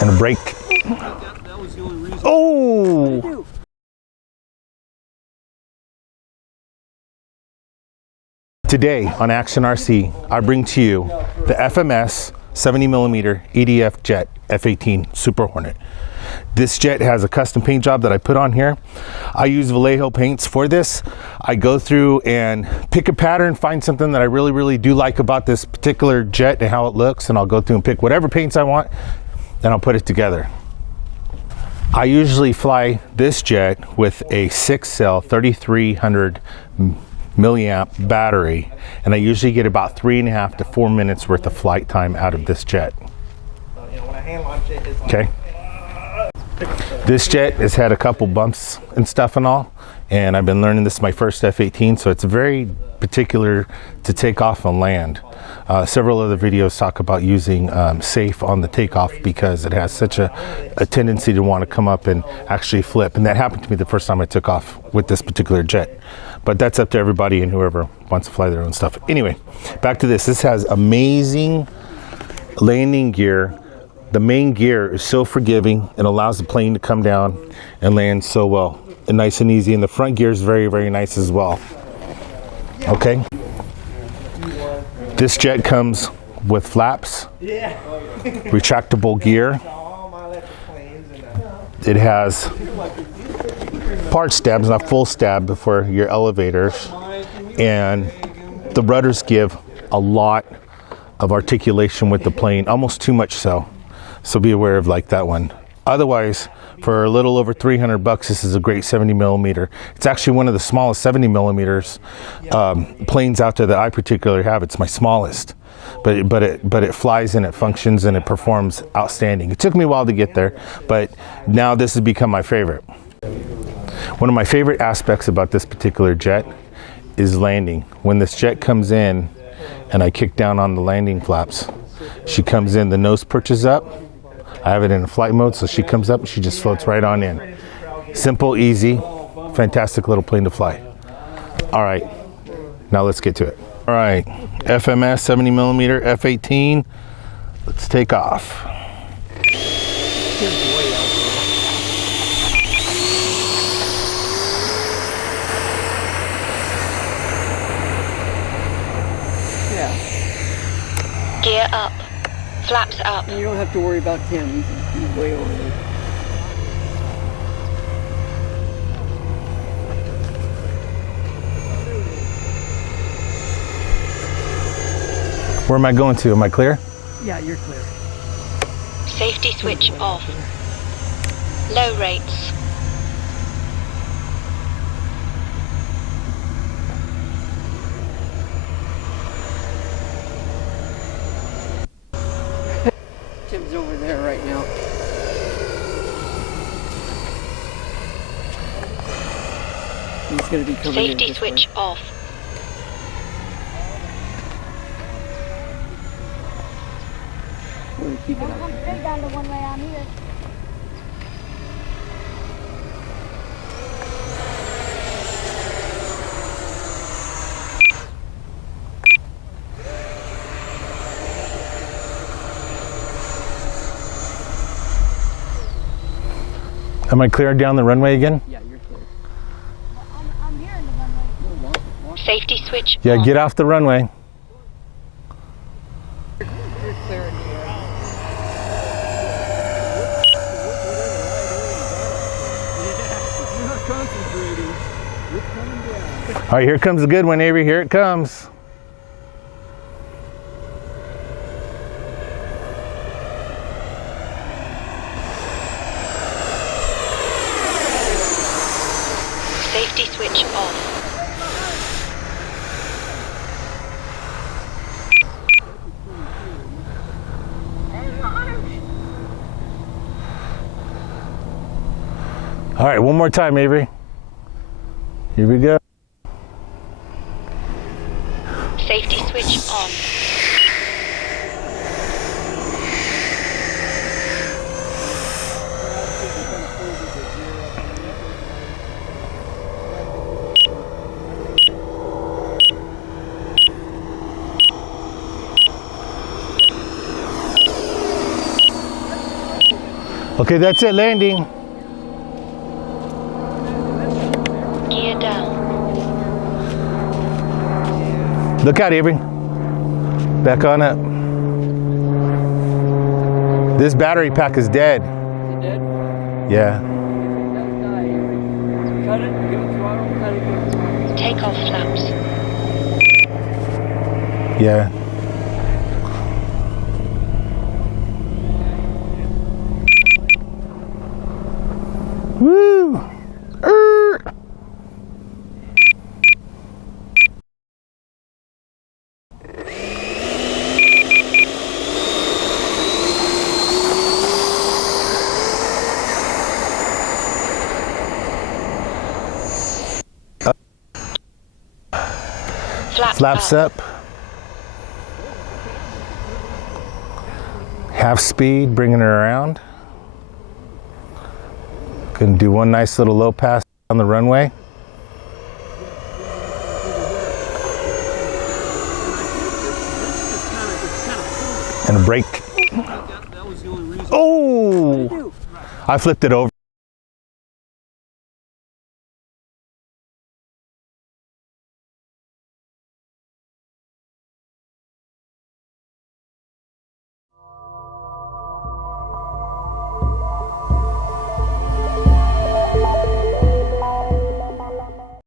And a brake. Oh! Today on Action RC, I bring to you the FMS 70mm EDF jet F-18 Super Hornet. This jet has a custom paint job that I put on here. I use Vallejo paints for this. I go through and pick a pattern, find something that I really do like about this particular jet and how it looks, and I'll go through and pick whatever paints I want, and I'll put it together. I usually fly this jet with a 6-cell 3300 milliamp battery, and I usually get about 3.5 to 4 minutes worth of flight time out of this jet. Okay. This jet has had a couple bumps and stuff and all, and I've been learning. This is my first F-18, so it's very particular to take off and land. Several other videos talk about using safe on the takeoff because it has such a tendency to want to come up and actually flip, and that happened to me the first time I took off with this particular jet. But that's up to everybody and whoever wants to fly their own stuff. Anyway, back to this. This has amazing landing gear. The main gear is so forgiving and allows the plane to come down and land so well and nice and easy. And the front gear is very nice as well. Okay. This jet comes with flaps, retractable gear. It has part stabs, not full stab, for your elevators, and the rudders give a lot of articulation with the plane, almost too much so be aware of like that one. Otherwise, for a little over 300 bucks, this is a great 70mm. It's actually one of the smallest 70mm planes out there that I particularly have. It's my smallest, but it flies and it functions and it performs outstanding. It took me a while to get there, but now this has become my favorite. One of my favorite aspects about this particular jet is landing. When this jet comes in and I kick down on the landing flaps, she comes in, the nose perches up. I have it in flight mode, so she comes up and she just floats right on in. Simple, easy, fantastic little plane to fly. All right, now let's get to it. All right, FMS 70mm F-18, let's take off. Gear up. Flaps up. You don't have to worry about Tim. He's way over there. Where am I going to? Am I clear? Yeah, you're clear. Safety switch off. Low rates. Tim's over there right now. He's going to be coming Safety switch off. We're going to keep it up. Come straight down the one way on here. Am I clear down the runway again? Yeah, you're clear. I'm here in the runway. Safety switch Yeah, off. get off the runway. You're clear in the air. You're not concentrating. You're coming down. All right, here comes the good one, Avery. Here it comes. Safety switch off. All right, one more time, Avery. Here we go. Safety switch on. Okay, that's it, landing. Gear down. Look out, Avery. Back on up. This battery pack is dead. You dead? Yeah. Don't die, Avery. Cut it, give it throttle, cut it, give it throttle. Take off flaps. Yeah. Woo! Flaps up. Half speed, bringing her around. Gonna do one nice little low pass on the runway. And a brake. That was the only reason. Oh! I flipped it over.